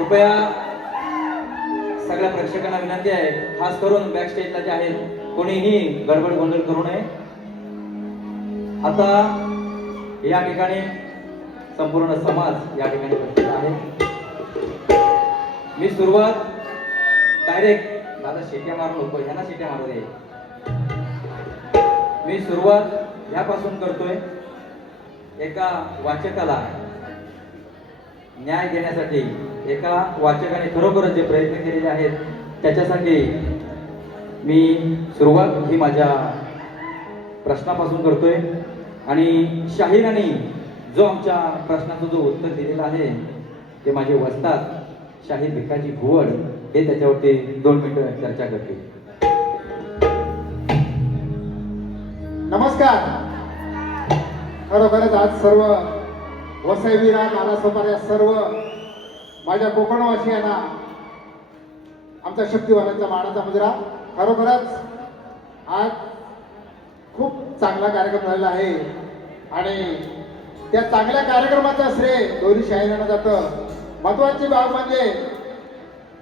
कृपया सगळ्या प्रेक्षकांना विनंती आहे, खास करून बॅक स्टेजला जे आहेत कोणीही गडबड गोंधळ करू नये. आता या ठिकाणी संपूर्ण समाज या ठिकाणी उपस्थित आहे. मी सुरुवात डायरेक्ट दादा शिट्या मारू नको, ह्यांना शिट्या मारू दे. मी सुरुवात ह्यापासून करतोय. एका वाचकाला न्याय देण्यासाठी एका वाचकाने खरोखरच जे प्रयत्न केलेले आहेत त्याच्यासाठी मी सुरुवात ही माझ्या प्रश्नापासून करतोय. आणि शाहीराने जो आमच्या प्रश्नाचं जो उत्तर दिलेलं आहे ते माझे वस्तात शाहीर भिकाजी घुवड हे त्याच्यावरती 2 मिनिटं चर्चा करतील. नमस्कार. खरोखरच आज सर्व वसईवीरा नालासोपाऱ्या सर्व माझ्या कोकणवासियांना आमचा शक्तिवानांचा मानाचा मुजरा. खरोखरच आज खूप चांगला कार्यक्रम झालेला आहे आणि त्या चांगल्या कार्यक्रमाचा श्रेय दोन्ही शाहिरांना जातं. महत्वाची बाब म्हणजे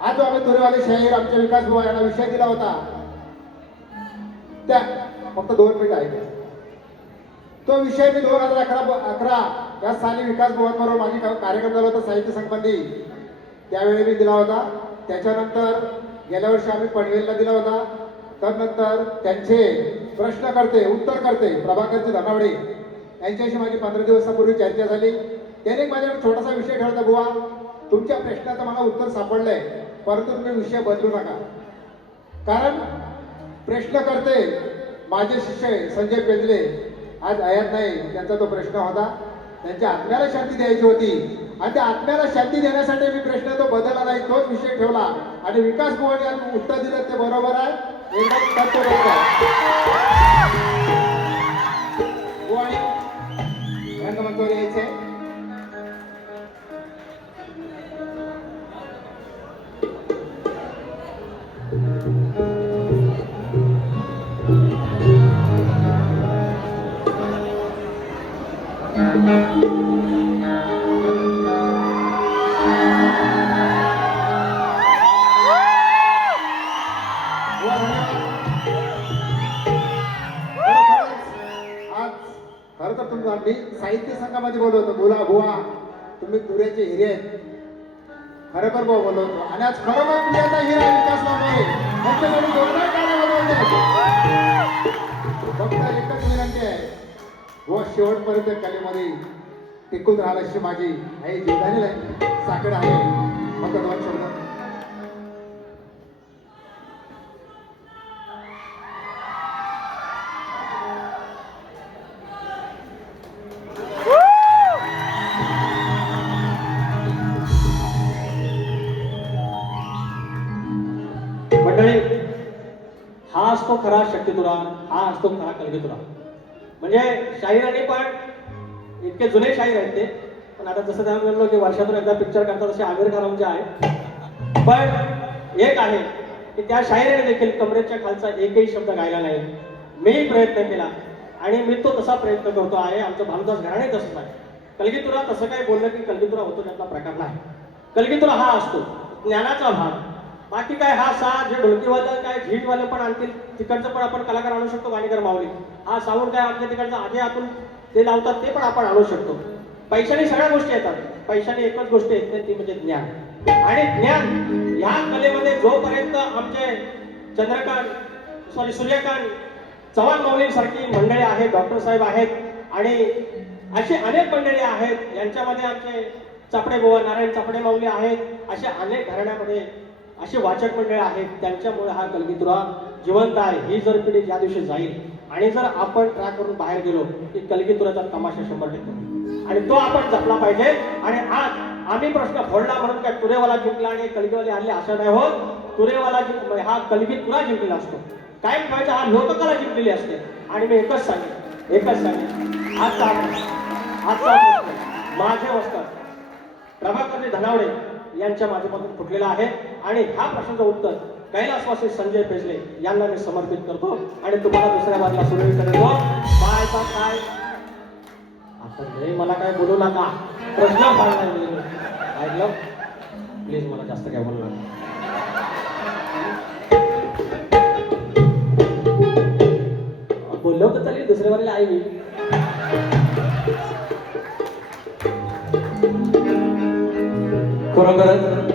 आज जो आम्ही तुरेवाले शाहीर आमच्या विकास बुवा यांना विषय दिला होता त्या फक्त 2 मिनिट आहे. तो विषय मी 2011 या साली विकास भवनबरोबर माझी कार्यक्रम झाला होता साहित्य संबंधी, त्यावेळी मी दिला होता. त्याच्यानंतर गेल्या वर्षी आम्ही पनवेलला दिला होता. त्यानंतर त्यांचे प्रश्नकर्ते उत्तरकर्ते प्रभाकरजी धनावडे यांच्याशी माझी 15 दिवसापूर्वी चर्चा झाली. त्याने माझ्याकडे छोटासा विषय ठेवला, बुवा तुमच्या प्रश्नाचं मला उत्तर सापडलंय परंतु तुम्ही विषय बदलू नका. कारण प्रश्नकर्ते माझे शिष्य संजय पेजले आज आयात नाही, त्यांचा तो प्रश्न होता. त्यांच्या आत्म्याला शांती द्यायची होती आणि त्या आत्म्याला शांती देण्यासाठी मी प्रश्न तो बदलला नाही, तोच विषय ठेवला आणि विकास भवन यांनी उत्तर दिलं ते बरोबर आहे, एकदम तत्वबद्ध आहे. रंगमंचावर यायचंय. खरं तर तुमचा मी साहित्य संघामध्ये बोलवतो, बोला बुवा तुम्ही तुऱ्याचे हिरे आहेत, खरोखर बुवा बोलवतो. आणि आज खरोखर तुझ्याचा हिरा विकास मानवे त्यांच्याकडे जोरदार कार्य बोलवते. फक्त एकच विनंती आहे, बुवा शेवटपर्यंत कलेमध्ये टिकून राहिला अशी माझी आई जीवदानी साखर आहे. फक्त 2 शब्द. मंडळी, हा असतो खरा शक्तितुरा, हा असतो खरा कलगीतुरा. म्हणजे शाहिरांनी पण इतके जुने शाहीर आहेत ते, पण आता जसं त्या म्हणलो की वर्षातून एकदा पिक्चर करतात तसे आमिर खान आमचे आहे. पण एक आहे की त्या शाहिराने देखील कमरेच्या खालचा एकही शब्द गायला नाही. मी प्रयत्न केला आणि मी तो तसा प्रयत्न करतो आहे. आमचं भानुदास घराणे तसंच आहे. कलगीतुरा तसं काय बोललं की कलगीतुरा होतो त्यातला प्रकार नाही. कलगीतुरा हा असतो ज्ञानाचा भाग. बाकी काय हा जे ढोलकीवादक काय झीटवाले पण आणतील तिकडचं पण आपण कलाकार आणू शकतो. वाणीकर माऊली हा साऊंड काय आमच्या तिकडचं आधी आतून ते लावतात ते पण आपण आणू शकतो. पैशाने सगळ्या गोष्टी येतात, पैशाने एकच गोष्ट येत नाही ती म्हणजे ज्ञान. आणि ज्ञान ह्या कलेमध्ये जोपर्यंत आमचे सूर्यकांत चव्हाण माऊलींसारखी मंडळी आहेत, डॉक्टर साहेब आहेत आणि असे अनेक मंडळी आहेत, यांच्यामध्ये आमचे चापडे बुवा नारायण चापडे माऊली आहेत, अशा अनेक घराण्यामध्ये असे वाचक मंडळ आहेत. त्यांच्यामुळे हा कलगीतुरा जिवंत आहे. ही जर पिढी ज्या दिवशी जाईल आणि जर आपण ट्रॅक करून बाहेर गेलो की कलगीतुराचा तमाशा 100% आणि तो आपण जपला पाहिजे. आणि आज आम्ही प्रश्न फोडला म्हणून काय तुरेवाला जिंकला आणि कलगीवाले हल्ले अशा नाही होत. तुरेवाला हा कलगीतुरा जिंकलेला असतो. काय पाहिजे हा लोककला जिंकलेली असते. आणि मी एकच सांगेन आजचा माझे वस्त्र प्रभाकरजी धनावडे यांच्या माध्यमातून फुटलेला आहे. आणि ह्या प्रश्नाचं उत्तर कैलासवासी संजय पेजले यांना मी समर्पित करतो. आणि तुम्हाला दुसऱ्या बाजूला सुरू करतो काय आता नाही मला काय बोलू नका, प्रश्न ऐकलं प्लीज मला जास्त काय बोलू नका. बोललो तर चालेल, दुसऱ्या वारीला आहे मी. खरोखरच